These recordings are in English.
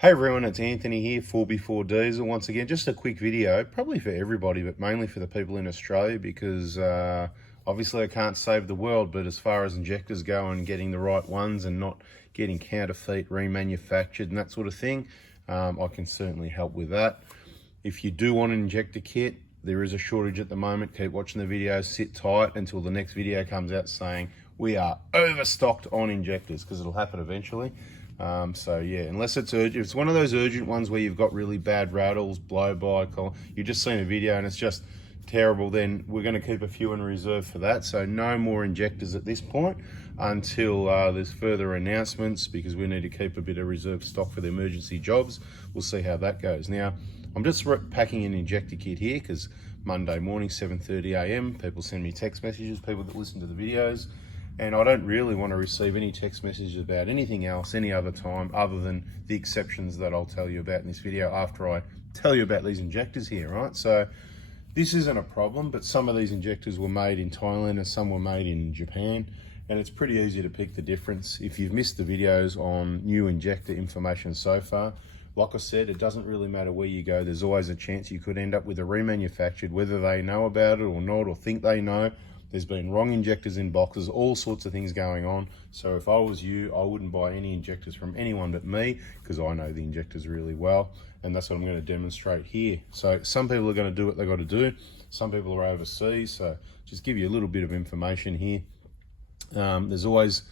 Hey everyone, it's Anthony here, 4x4 Diesel. Once again, just a quick video, probably for everybody, but mainly for the people in Australia because obviously I can't save the world, but as far as injectors go and getting the right ones and not getting counterfeit, remanufactured and that sort of thing, I can certainly help with that. If you do want an injector kit, there is a shortage at the moment. Keep watching the videos, sit tight until the next video comes out saying we are overstocked on injectors, because it'll happen eventually. So yeah, unless it's urgent, if it's one of those urgent ones where you've got really bad rattles, blow by, you've just seen a video and it's just terrible, then we're going to keep a few in reserve for that. So no more injectors at this point until there's further announcements, because we need to keep a bit of reserve stock for the emergency jobs. We'll see how that goes. Now, I'm just packing an injector kit here because Monday morning, 7:30 a.m, people send me text messages, people that listen to the videos, and I don't really want to receive any text messages about anything else any other time other than the exceptions that I'll tell you about in this video after I tell you about these injectors here, right? So this isn't a problem, but some of these injectors were made in Thailand and some were made in Japan, and it's pretty easy to pick the difference. If you've missed the videos on new injector information so far, like I said, it doesn't really matter where you go. There's always a chance you could end up with a remanufactured, whether they know about it or not, or think they know. There's been wrong injectors in boxes, all sorts of things going on. So if I was you, I wouldn't buy any injectors from anyone but me, because I know the injectors really well. And that's what I'm going to demonstrate here. So some people are going to do what they've got to do. Some people are overseas. So just give you a little bit of information here. There's always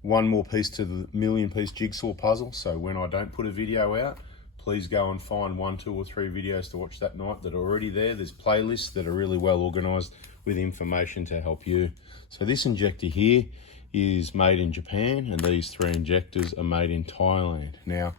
one more piece to the million-piece jigsaw puzzle. So when I don't put a video out, please go and find 1, 2 or 3 videos to watch that night that are already there. There's playlists that are really well organized with information to help you. So this injector here is made in Japan, and these 3 injectors are made in Thailand. Now,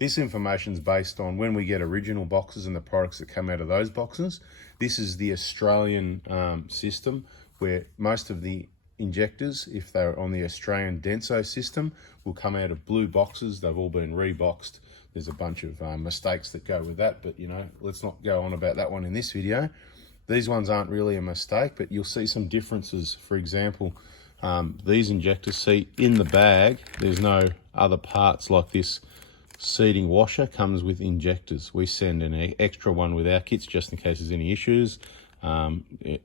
this information is based on when we get original boxes and the products that come out of those boxes. This is the Australian system, where most of the injectors, if they're on the Australian Denso system, will come out of blue boxes. They've all been reboxed. There's a bunch of mistakes that go with that, but you know, let's not go on about that one in this video. These ones aren't really a mistake, but you'll see some differences. For example, these injectors, see in the bag, there's no other parts like this. Seating washer comes with injectors. We send an extra one with our kits just in case there's any issues.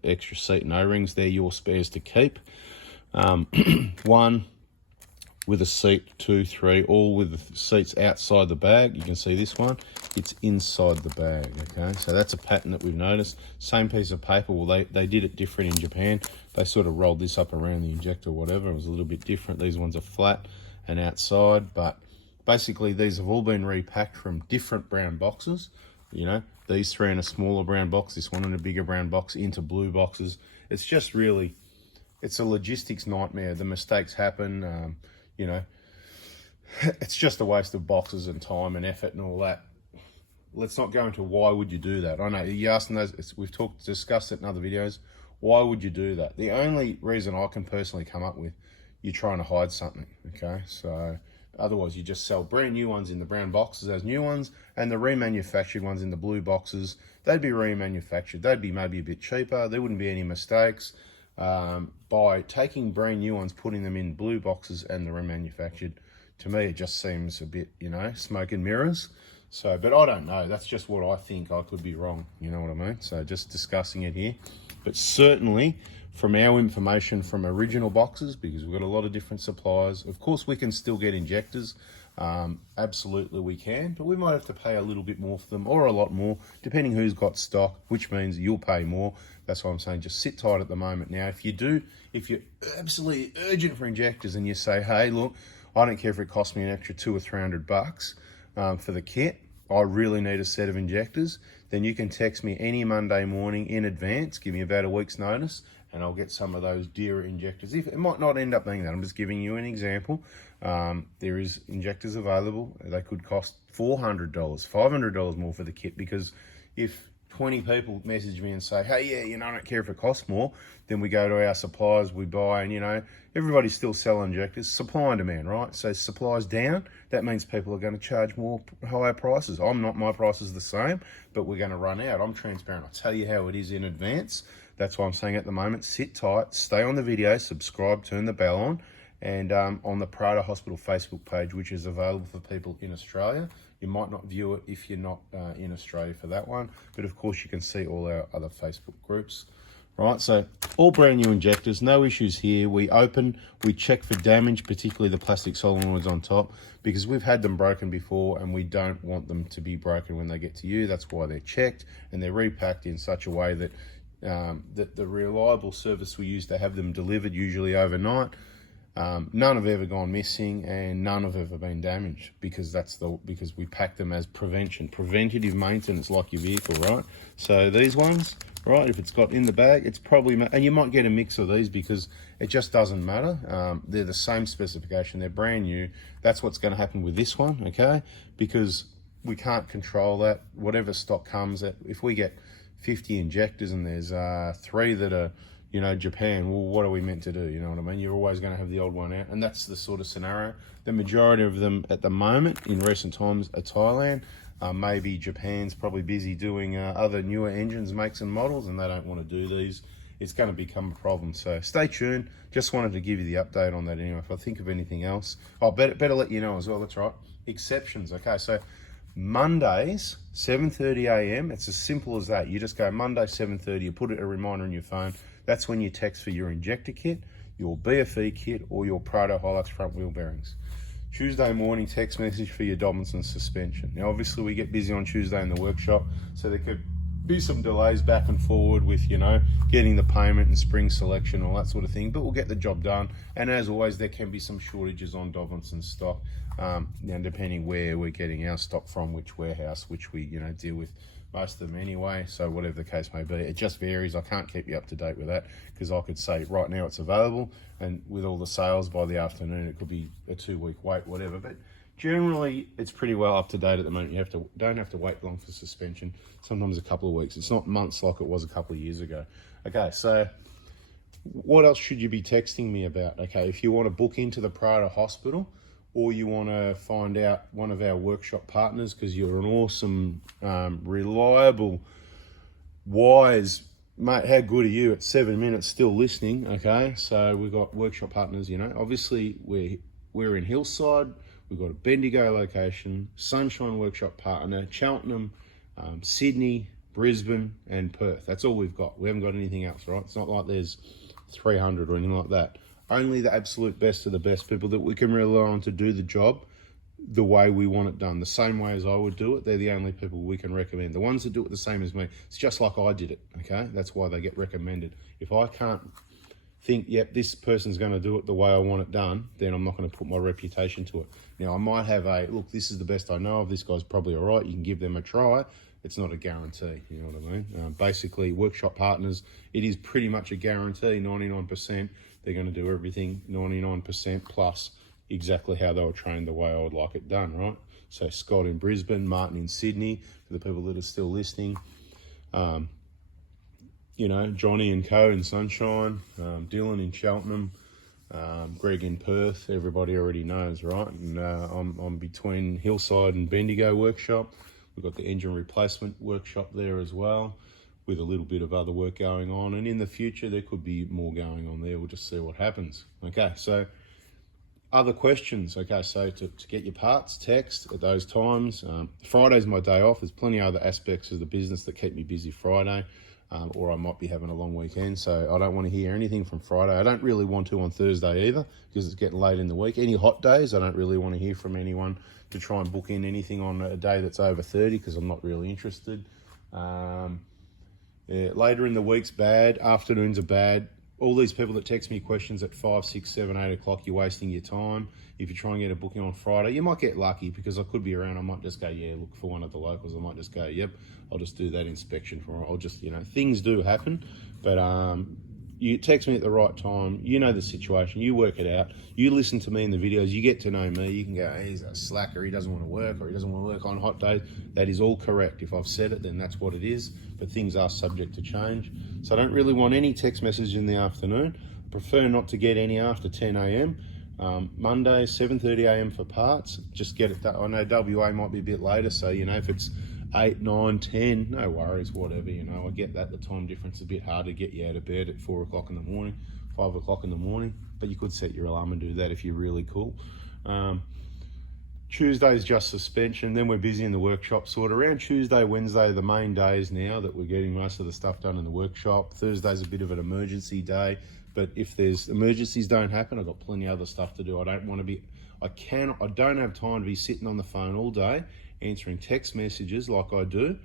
Extra seat and O-rings, they're your spares to keep. 1 with a seat, 2, 3, all with the seats outside the bag. You can see this one, it's inside the bag, okay? So that's a pattern that we've noticed. Same piece of paper, well, they did it different in Japan. They sort of rolled this up around the injector or whatever. It was a little bit different. These ones are flat and outside, but basically these have all been repacked from different brown boxes. You know, these 3 in a smaller brown box, this one in a bigger brown box, into blue boxes. It's just really, it's a logistics nightmare. The mistakes happen. You know, it's just a waste of boxes and time and effort and all that. Let's not go into why would you do that. I know you're asking those, we've discussed it in other videos. Why would you do that? The only reason I can personally come up with, you're trying to hide something, okay? So otherwise you just sell brand new ones in the brown boxes as new ones, and the remanufactured ones in the blue boxes, they'd be remanufactured. They'd be maybe a bit cheaper. There wouldn't be any mistakes. By taking brand new ones, putting them in blue boxes and the remanufactured, to me it just seems a bit, you know, smoke and mirrors. So, but I don't know, that's just what I think. I could be wrong, you know what I mean? So just discussing it here, but certainly from our information from original boxes, because we've got a lot of different suppliers, of course we can still get injectors. Absolutely we can, but we might have to pay a little bit more for them, or a lot more, depending who's got stock, which means you'll pay more. That's why I'm saying just sit tight at the moment. Now, if you're absolutely urgent for injectors and you say, hey, look, I don't care if it costs me an extra $200 or $300 for the kit, I really need a set of injectors, then you can text me any Monday morning in advance, give me about a week's notice, and I'll get some of those dearer injectors. It might not end up being that. I'm just giving you an example. There is injectors available. They could cost $400, $500 more for the kit, because if 20 people message me and say, hey, yeah, you know, I don't care if it costs more, then we go to our suppliers, we buy, and, you know, everybody's still selling injectors. Supply and demand, right? So supply's down, that means people are going to charge more, higher prices. My price is the same, but we're going to run out. I'm transparent. I'll tell you how it is in advance. That's why I'm saying at the moment, sit tight, stay on the video, subscribe, turn the bell on, and on the Prada Hospital Facebook page, which is available for people in Australia. You might not view it if you're not in Australia for that one, but of course you can see all our other Facebook groups. Right, so all brand new injectors, no issues here. We open, we check for damage, particularly the plastic solenoids on top, because we've had them broken before and we don't want them to be broken when they get to you. That's why they're checked and they're repacked in such a way that that the reliable service we use to have them delivered, usually overnight, none have ever gone missing and none have ever been damaged, because because we pack them as preventative maintenance, like your vehicle, right? So these ones, right, if it's got in the bag, it's probably, and you might get a mix of these because it just doesn't matter. They're the same specification, they're brand new. That's what's going to happen with this one, okay? Because we can't control that. Whatever stock comes, if we get 50 injectors and there's 3 that are, you know, Japan, well, what are we meant to do? You know what I mean? You're always going to have the old one out, and that's the sort of scenario. The majority of them at the moment in recent times are Thailand. Maybe Japan's probably busy doing other newer engines, makes and models, and they don't want to do these. It's going to become a problem. So stay tuned. Just wanted to give you the update on that anyway. If I think of anything else, I'll better let you know as well. That's right. Exceptions. Okay, so Mondays, 7:30 a.m. It's as simple as that. You just go Monday, 7:30. You put a reminder in your phone. That's when you text for your injector kit, your BFE kit, or your Prado Hilux front wheel bearings. Tuesday morning, text message for your Dobinson suspension. Now, obviously, we get busy on Tuesday in the workshop, so there could be some delays back and forward with, you know, getting the payment and spring selection, all that sort of thing, but we'll get the job done. And as always, there can be some shortages on Dobinson stock, now depending where we're getting our stock from, which warehouse, which we, you know, deal with most of them anyway. So whatever the case may be, it just varies. I can't keep you up to date with that, because I could say right now it's available, and with all the sales by the afternoon, it could be a 2-week wait, whatever. But generally, it's pretty well up to date at the moment. You don't have to wait long for suspension. Sometimes a couple of weeks. It's not months like it was a couple of years ago. Okay, so what else should you be texting me about? Okay, if you want to book into the Prada Hospital, or you want to find out one of our workshop partners, because you're an awesome, reliable, wise mate. How good are you at 7 minutes still listening? Okay, so we've got workshop partners. You know, obviously we're in Hillside. We've got a Bendigo location, Sunshine Workshop partner, Cheltenham, Sydney, Brisbane, and Perth. That's all we've got. We haven't got anything else, right? It's not like there's 300 or anything like that. Only the absolute best of the best people that we can rely on to do the job the way we want it done, the same way as I would do it. They're the only people we can recommend. The ones that do it the same as me, it's just like I did it, okay? That's why they get recommended. If I can't think, yep, this person's going to do it the way I want it done, then I'm not going to put my reputation to it. Now, I might have look, this is the best I know of, this guy's probably all right, you can give them a try. It's not a guarantee, you know what I mean? Basically, workshop partners, it is pretty much a guarantee, 99%. They're going to do everything 99% plus exactly how they were trained, the way I would like it done, right? So Scott in Brisbane, Martin in Sydney, for the people that are still listening. You know, Johnny and Co in Sunshine, Dylan in Cheltenham, Greg in Perth, everybody already knows, right? And I'm between Hillside and Bendigo workshop. We've got the engine replacement workshop there as well, with a little bit of other work going on. And in the future, there could be more going on there. We'll just see what happens. Okay, so other questions. Okay, so to get your parts, text at those times. Friday's my day off. There's plenty of other aspects of the business that keep me busy Friday. Or I might be having a long weekend, so I don't want to hear anything from Friday. I don't really want to on Thursday either, because it's getting late in the week. Any hot days, I don't really want to hear from anyone to try and book in anything on a day that's over 30, because I'm not really interested. Yeah, later in the week's bad, afternoons are bad. All these people that text me questions at 5, 6, 7, 8 o'clock, you're wasting your time. If you try and get a booking on Friday, you might get lucky, because I could be around. I might just go, yeah, look for one of the locals. I might just go, yep, I'll just do that inspection for it. I'll just, you know, things do happen. But you text me at the right time. You know the situation. You work it out. You listen to me in the videos. You get to know me. You can go, hey, he's a slacker. He doesn't want to work, or he doesn't want to work on hot days. That is all correct. If I've said it, then that's what it is. But things are subject to change. So I don't really want any text message in the afternoon. I prefer not to get any after 10 a.m. Monday, 7:30 a.m. for parts. Just get it done. I know WA might be a bit later, so, you know, if it's 8, 9, 10, no worries, whatever, you know. I get that. The time difference is a bit hard to get you out of bed at 4 o'clock in the morning. 5 o'clock in the morning, but you could set your alarm and do that if you're really cool. Tuesday's just suspension, then we're busy in the workshop sort of around Tuesday, Wednesday, the main days now that we're getting most of the stuff done in the workshop. Thursday's a bit of an emergency day, but if there's emergencies don't happen, I've got plenty of other stuff to do. I don't have time to be sitting on the phone all day answering text messages like I do.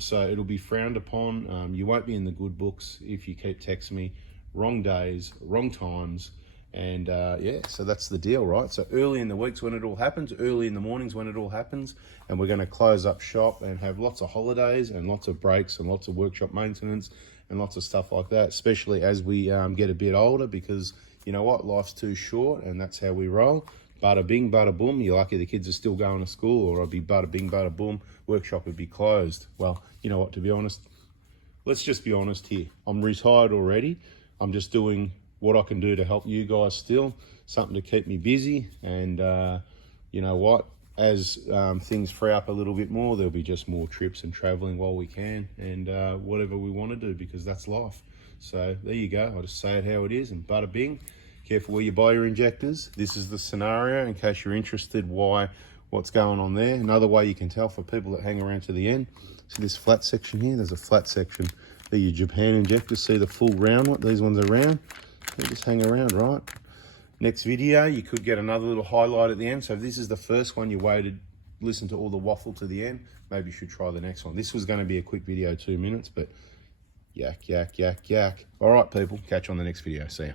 So it'll be frowned upon. You won't be in the good books if you keep texting me wrong days, wrong times. And yeah, so that's the deal, right? So early in the weeks when it all happens, early in the mornings when it all happens, and we're going to close up shop and have lots of holidays and lots of breaks and lots of workshop maintenance and lots of stuff like that, especially as we get a bit older, because you know what, life's too short and that's how we roll. Bada bing, bada boom, you're lucky the kids are still going to school, or I'd be bada bing, bada boom, workshop would be closed. Well, you know what, to be honest, let's just be honest here. I'm retired already. I'm just doing what I can do to help you guys still, something to keep me busy. And you know what, as things free up a little bit more, there'll be just more trips and traveling while we can, and whatever we want to do, because that's life. So there you go, I'll just say it how it is, and bada bing. Careful where you buy your injectors. This is the scenario in case you're interested what's going on there. Another way you can tell for people that hang around to the end, see this flat section here, there's a flat section. They're your Japan injectors, see the full round one, these ones are round. They just hang around, right? Next video, you could get another little highlight at the end. So if this is the first one, you waited, listen to all the waffle to the end, maybe you should try the next one. This was going to be a quick video, 2 minutes, but yak, yak, yak, yak. All right, people, catch you on the next video. See ya.